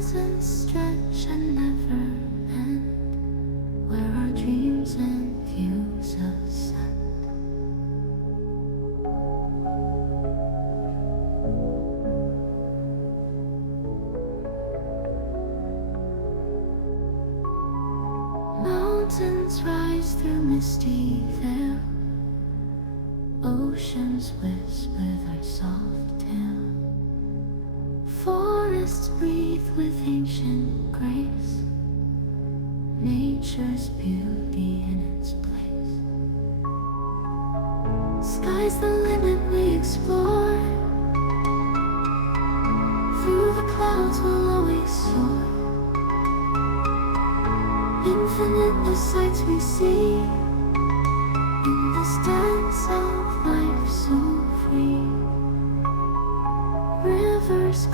horizons stretch and never end, where our dreams and views ascend. Mountains rise through misty veil, oceans whisper their soft tale. Forests breathe with ancient grace, nature's beauty in its place. Sky's the limit we explore, through the clouds we'll always soar. Infinite the sights we see, in this dance of life so free. Rivers